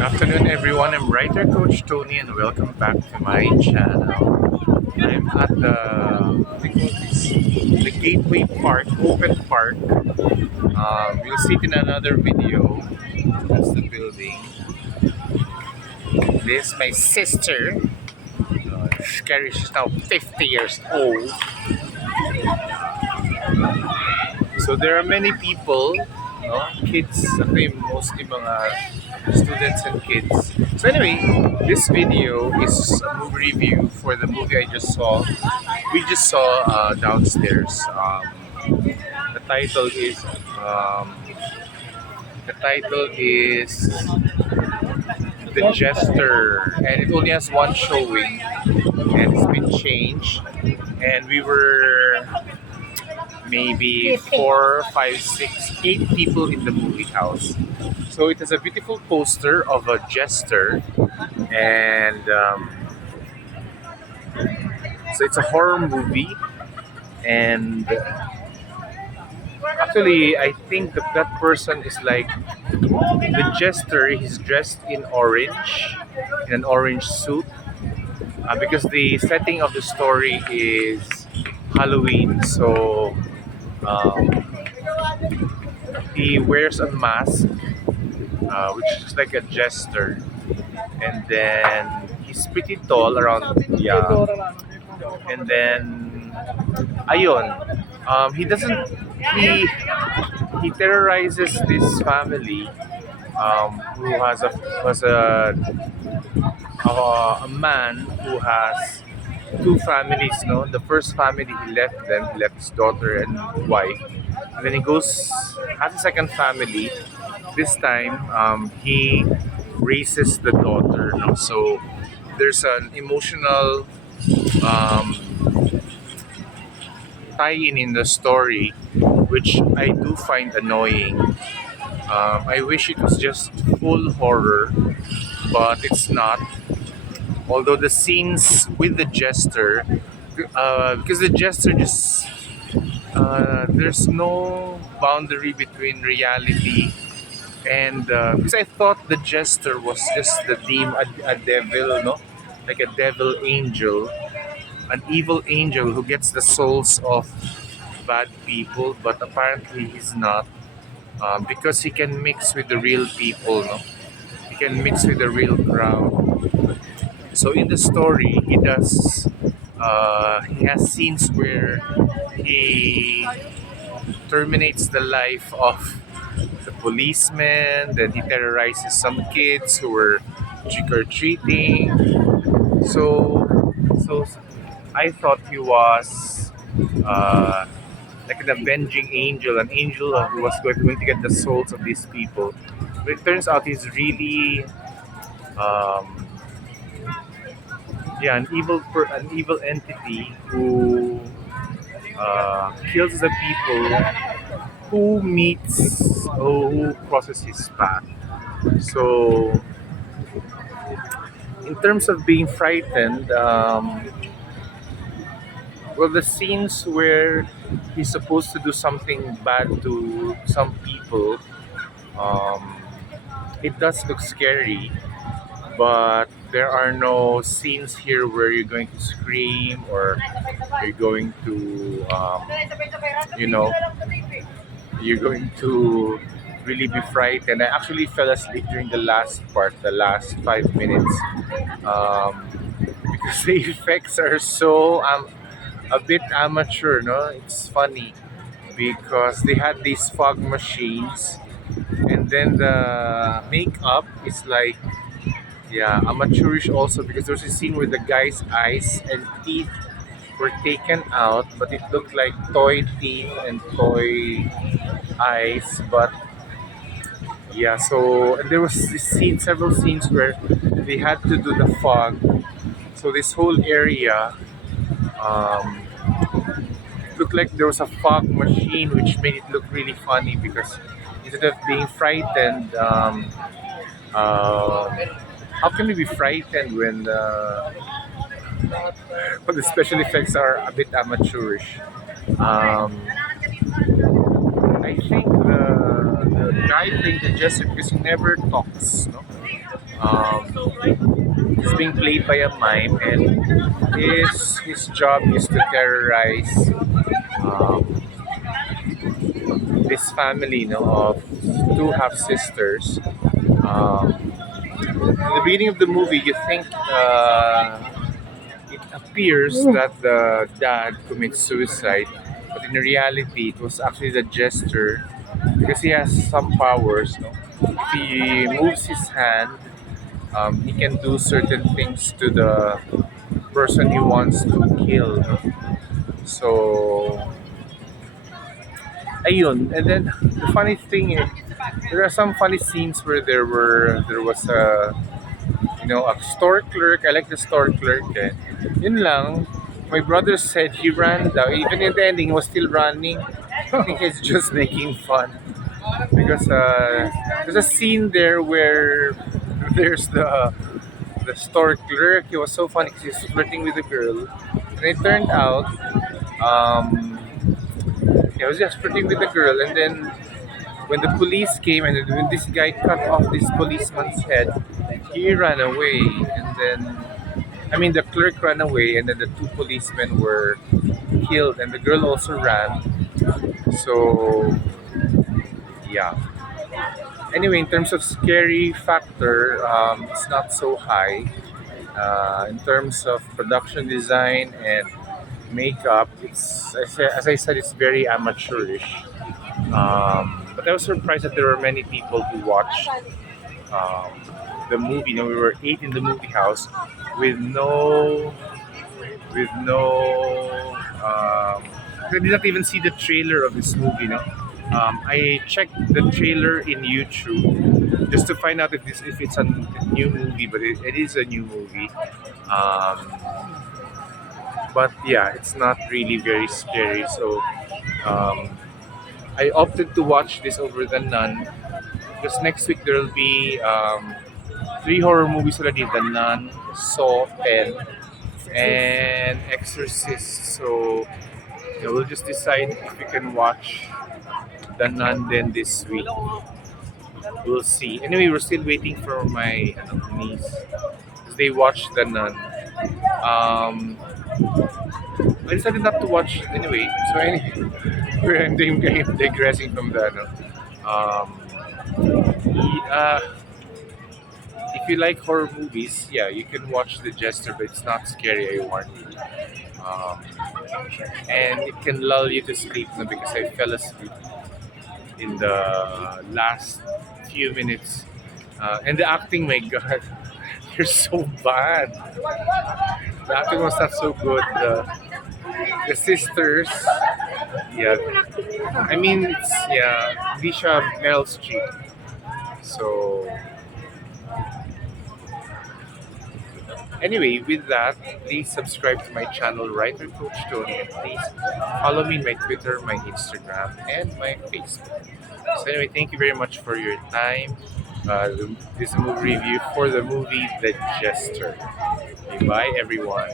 Afternoon, everyone. I'm writer coach Tony, and welcome back to my channel. I'm at what do you call this? The Gateway Park, open park. We'll see it in another video. That's the building. This is my sister. Scary. She's now 50 years old. So there are many people, no? Kids, actually mostly mga students and kids. So anyway, this video is a movie review for the movie I just saw. We just saw downstairs. The title is um, the title is The Jester, and it only has one showing, and it's been changed. And we were maybe four, five, six, eight people in the movie house. So it has a beautiful poster of a jester, and so it's a horror movie. And actually, I think that person is like the jester. He's dressed in orange, in an orange suit, because the setting of the story is Halloween. So um, he wears a mask, which is like a jester, and then he's pretty tall, around, yeah. And then ayun, he doesn't he terrorizes this family, who has a man who has two families. No, the first family he left them, he left his daughter and wife, and then he goes has a second family. This time, he raises the daughter. No? So there's an emotional um, tie-in in the story, which I do find annoying. I wish it was just full horror, but it's not. Although the scenes with the jester, because the jester just there's no boundary between reality and because I thought the jester was just the demon, a devil, no, like a devil angel, an evil angel who gets the souls of bad people, but apparently he's not, because he can mix with the real people, no? He can mix with the real crowd. So in the story, he has scenes where he terminates the life of the policeman, then he terrorizes some kids who were trick or treating. So I thought he was uh, like an avenging angel, an angel who was going to get the souls of these people. But it turns out he's really, um, yeah, an evil entity who kills the people who crosses his path. So in terms of being frightened, well, the scenes where he's supposed to do something bad to some people, um, it does look scary, but there are no scenes here where you're going to scream or you're going to, you know, you're going to really be frightened. I actually fell asleep during the last part, the last 5 minutes, um, because the effects are so a bit amateur. No, it's funny because they had these fog machines, and then the makeup is like, yeah, amateurish also, because there's a scene where the guy's eyes and teeth were taken out, but it looked like toy teeth and toy eyes. But yeah, so and there was this scene, several scenes where they had to do the fog. So this whole area, um, looked like there was a fog machine, which made it look really funny because instead of being frightened, uh, how can we be frightened when but the special effects are a bit amateurish? Um, I think the guy playing the Jester, because he never talks, no? He's being played by a mime, and his job is to terrorize um, this family, of two half sisters. In the beginning of the movie, you think it appears that the dad commits suicide, but in reality, it was actually the jester because he has some powers. No? If he moves his hand, he can do certain things to the person he wants to kill. No? So, ayun. And then the funny thing is, there are some funny scenes where there was a store clerk. I like the store clerk. Yun lang. My brother said he ran down. Even in the ending, he was still running. I think he's just making fun because there's a scene there where there's the store clerk. He was so funny because he's flirting with a girl, and it turned out um, he was just flirting with the girl, and then when the police came and when this guy cut off this policeman's head, he ran away, and then I mean the clerk ran away, and then the two policemen were killed, and the girl also ran. So yeah. Anyway, in terms of scary factor, it's not so high. In terms of production design and makeup, as I said, it's very amateurish. But I was surprised that there were many people who watched um, the movie. We were eight in the movie house with no. I did not even see the trailer of this movie. No, I checked the trailer in YouTube just to find out if it's a new movie, but it is a new movie. Um, but yeah, it's not really very scary. So um, I opted to watch this over the Nun because next week there will be three horror movies already: The Nun, Saw 10, and Exorcist. So we'll just decide if we can watch The Nun then this week. We'll see. Anyway, we're still waiting for my niece because they watched The Nun. Um, I decided not to watch anyway. So anyway, I'm digressing from the ano. Uh, if you like horror movies, yeah, you can watch The Jester, but it's not scary. I warn you. Um, and it can lull you to sleep, no, because I fell asleep in the last few minutes. And the acting, my God, you're so bad. The acting was not so good. The sisters, yeah. I mean, it's yeah, Disha Meryl Streep. So anyway, with that, please subscribe to my channel, Writer Coach Tony, and please follow me on my Twitter, my Instagram, and my Facebook. So anyway, thank you very much for your time. This movie review for the movie The Jester. Okay, bye everyone.